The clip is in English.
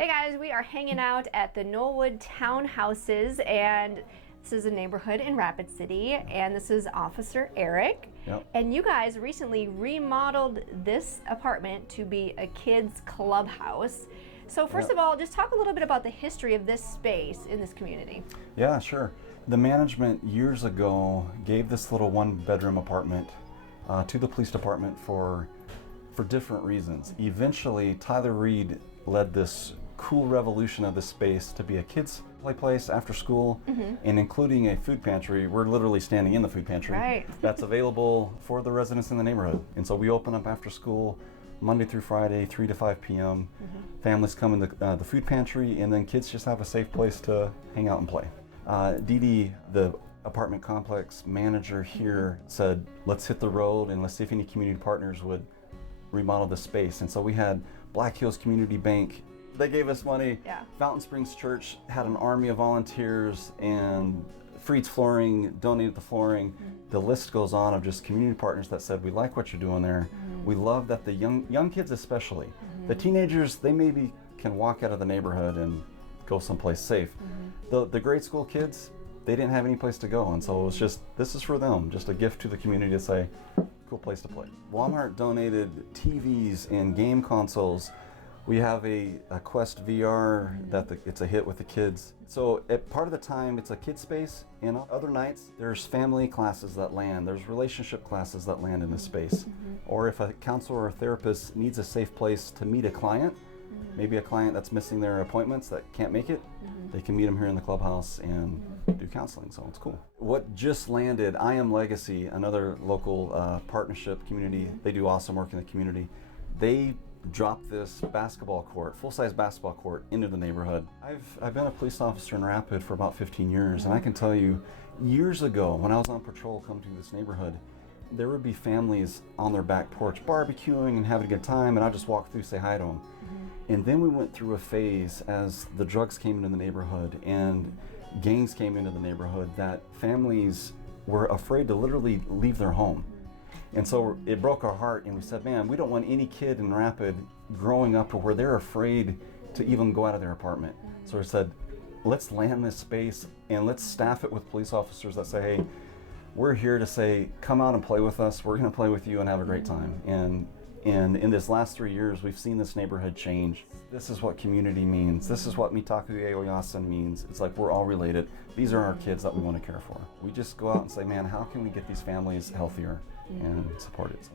Hey guys, we are hanging out at the Knollwood townhouses, and this is a neighborhood in Rapid City, and this is Officer Eric. Yep. And you guys recently remodeled this apartment to be a kids clubhouse. So first of all, just talk a little bit about the history of this space in this community. Yeah, sure. The management years ago gave this little one-bedroom apartment to the police department for different reasons. Eventually, Tyler Reed led this cool revolution of the space to be a kids play place after school, and including a food pantry. We're literally standing in the food pantry. Right. That's available for the residents in the neighborhood. And so we open up after school Monday through Friday, 3 to 5 p.m. Families come in the food pantry, and then kids just have a safe place to hang out and play. Dee Dee, the apartment complex manager here, said, let's hit the road and let's see if any community partners would remodel the space. And so we had Black Hills Community Bank. They gave us money. Yeah. Fountain Springs Church had an army of volunteers, and Freed's Flooring donated the flooring. The list goes on of just community partners that said, we like what you're doing there. We love that the young kids especially, the teenagers, they maybe can walk out of the neighborhood and go someplace safe. The grade school kids, they didn't have any place to go, and so it was just, this is for them, just a gift to the community to say, cool place to play. Walmart donated TVs and game consoles. We have a Quest VR it's a hit with the kids. So part of the time it's a kid space, and other nights there's family classes that land, there's relationship classes that land in this space. Or if a counselor or therapist needs a safe place to meet a client, maybe a client that's missing their appointments that can't make it, they can meet them here in the clubhouse and do counseling, so it's cool. What just landed, I Am Legacy, another local partnership community, they do awesome work in the community. They dropped this basketball court, full-size basketball court, into the neighborhood. I've been a police officer in Rapid for about 15 years, and I can tell you, years ago when I was on patrol coming through this neighborhood, there would be families on their back porch barbecuing and having a good time, and I'd just walk through, say hi to them. And then we went through a phase as the drugs came into the neighborhood and gangs came into the neighborhood that families were afraid to literally leave their home. And so it broke our heart, and we said, man, we don't want any kid in Rapid growing up to where they're afraid to even go out of their apartment. So we said, let's land this space and let's staff it with police officers that say, hey, we're here to say, come out and play with us. We're gonna play with you and have a great time. And in this last 3 years, we've seen this neighborhood change. This is what community means. This is what Mitaku Eoyasan means. It's like we're all related. These are our kids that we want to care for. We just go out and say, man, how can we get these families healthier and support it? So.